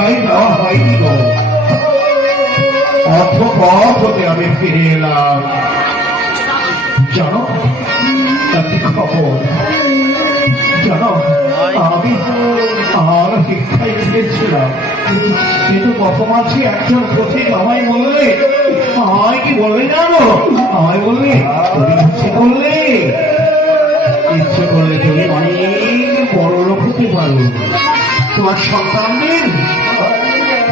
কোথায় যাওয়া হয়নি গো, অথপথ হতে আমি ফিরে এলাম। জানো একটি খবর, জানো আমি শিক্ষায় গিয়েছিলাম, কিন্তু গত মাসে একজন পথিক আমায় বললে, আমায় কি বললে জানো, আমায় বললে তুমি ইচ্ছে করলে তুমি অনেক বড় লোক হতে পারো, তোমার সন্তানদের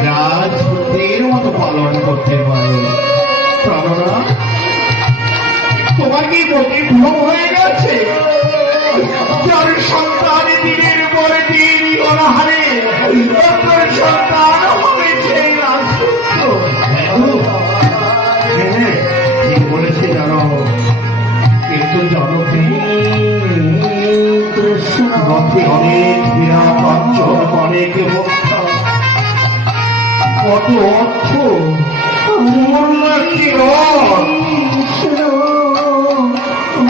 রাজপুতের মতো পালন করতে পারো। প্রাণনা তোমার কি গতি ভ্রম হয়ে গেছে? যার সন্তান দিনের পরে দিন অনাহারে আপনার সন্তান হয়েছে ঠিক বলেছে জানো, কিন্তু জানো গতি অনেক বিরাট অনেক কত অর্থ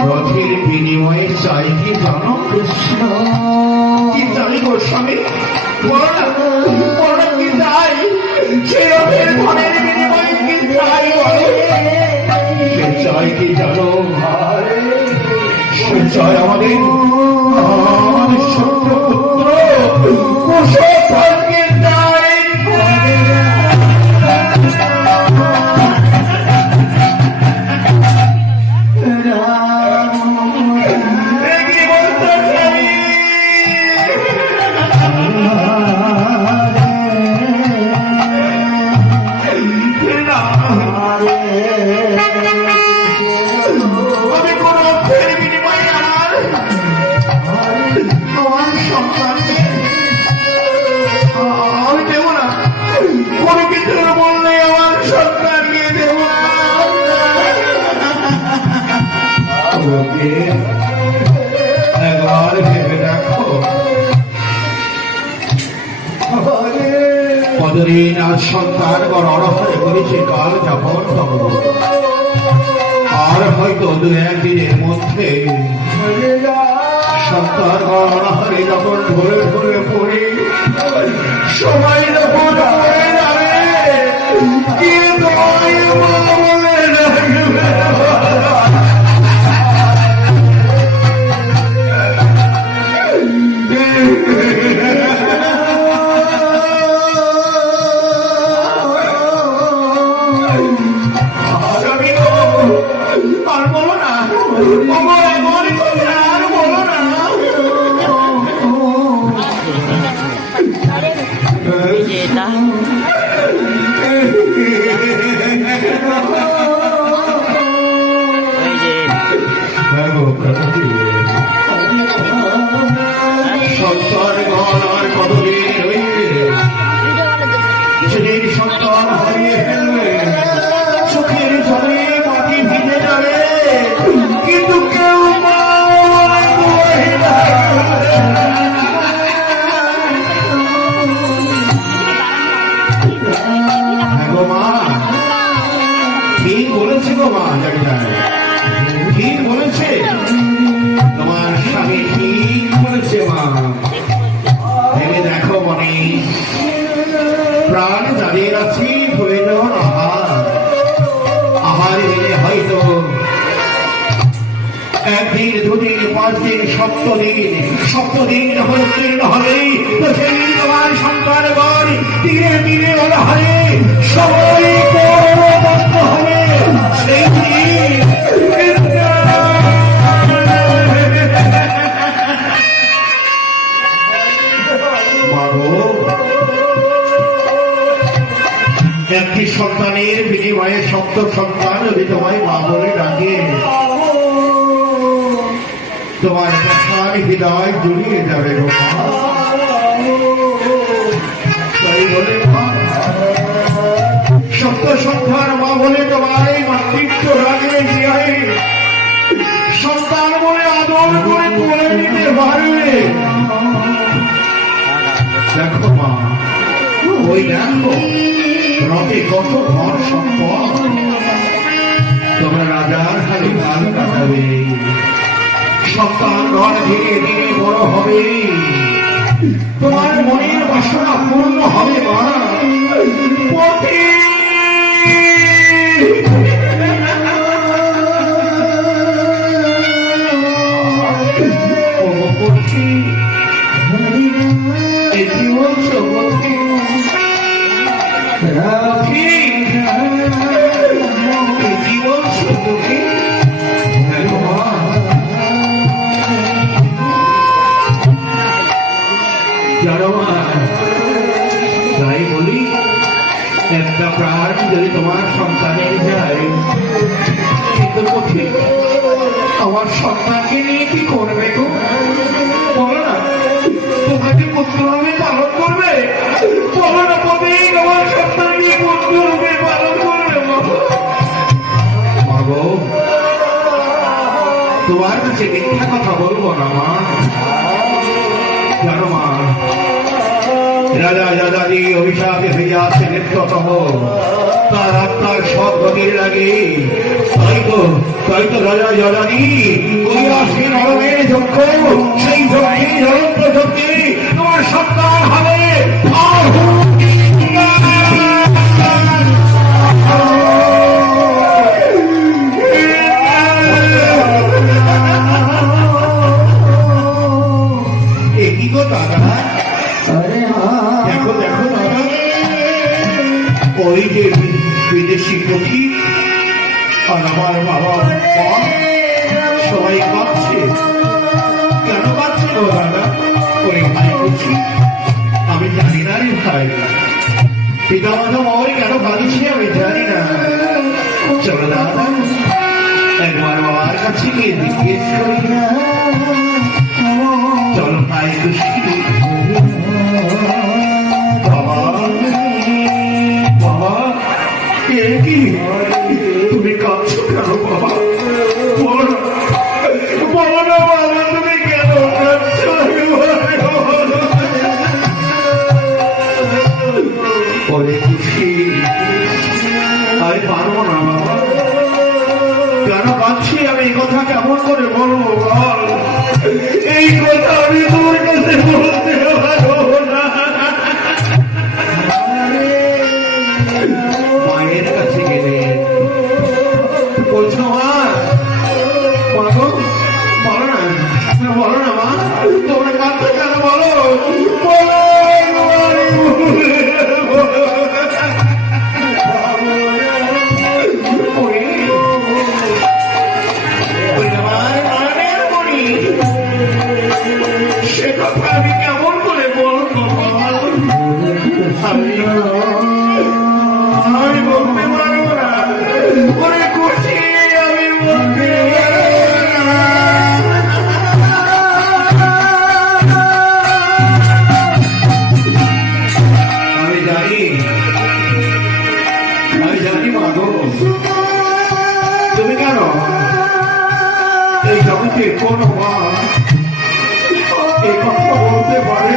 রথের বিনিময়ে চাই কি জানো কৃষ্ণ? কি চাই গোস্বামী? কি চাই? সে রথের ধনের বিনিময়ে কি চাই বলো? সে চাই কি জানো? সে চাই আমাদের সত্য পুত্র কুশলকে চাই। একবার ভেবে দেখো, কতদিন আজ সন্তান বড় অনহরে করেছে কাল যাপন করব, আর হয়তো দু একদিনের মধ্যে সন্তান বড় অনহরে যখন ধরে ধরে পড়ে সবাই যখন পড়ে যাবে, কিন্তু বলে তোমার স্বামী ঠিক বলেছে মা। ভেবে দেখো মনে, প্রাণ যাদের আছে প্রয়োজন আহার এলে হয়তো একদিন দুদিন 5 দিন 7 দিন যখন উত্তীর্ণ হবে, তো সেই তোমার সন্তানগণ ধীরে ধীরে অনাহারে সবাই করবন্ধ হবে। সেই একটি সন্তানের বিনিময়ে 7 সন্তান যদি তোমায় মা বলে ডাকে, তোমার কথার হৃদয় জড়িয়ে যাবে। তাই বলে 7 সন্তান মা বলে তোমায় মাতৃত্ব রাখবে, সন্তান বলে আদর করে তুলে নিতে পারবে। দেখো মা, ওই দেখো রথে কত ঘর সম্পদ, তোমরা রাজার খালি কাল কাটাবে, সন্তান ধীরে ধীরে বড় হবে, তোমার মনের বাসনা পূর্ণ হবে মা। পতি কি বলছো পতি? রাখি কি বলছো তুমি? তাই বলি একটা প্রাণ যদি তোমার সন্তানের যায়, কিন্তু পথিক আমার সন্তানকে নিয়ে কি করবে গো? বলো না, তোমাকে পুত্র রূপে পালন করবে? বলো না পথিক, আমার সন্তান নিয়ে পুত্র রূপে পালন করবে? মাগো, তোমার কাছে মিথ্যা কথা বলবো না মা। জানো মা, রাজা রাজাদি অভিশাপে হইয়াছে নিত্যতম, তার আত্মার সব গতির লাগে। তাই তো রাজা রাজাদি করিয়াছে নরমের যজ্ঞ, সেই যজ্ঞে নরম যজ্ঞে তোমার সন্তান হবে। কি গো দাদা, দেখো দেখো দাদা, ওই যে বিদেশি পথি আর আমার বাবা মা সবাই কাঁদছে। কেন কাঁদছে গো দাদা? ওই ভাই বলছি, আমি জানি না রে ভাই, পিতা মাতা মাওয়াই কেন কাঁদছে আমি জানি না। চলো দাদা, একবার বাবার কাছে গিয়ে জিজ্ঞেস করি না। চলো ভাই খুশি। বাবা, কি তুমি কাঁদছো কেন বাবা? বলো না বাবা, তুমি কেন কাঁদছো? ওরে খুশি, আমি পারবো না বাবা। কেন কাঁদছি আমি, এই কথা কেমন করে বলবো বল? এই কথা আমি তোর কাছে বলতে পারবো না। মায়ের কাছে গেলে বলছো মা, বলো না মা, তোমরা কাঁদছো কেন বলো? সে কথা আমি কেমন করে বলবো? আমি বলতে পারবো না। ওরে খুশি, আমি বলতে আমি জানি মাগো, তুমি কেন এই জগতে কোনো মা এই কথা বলতে পারে?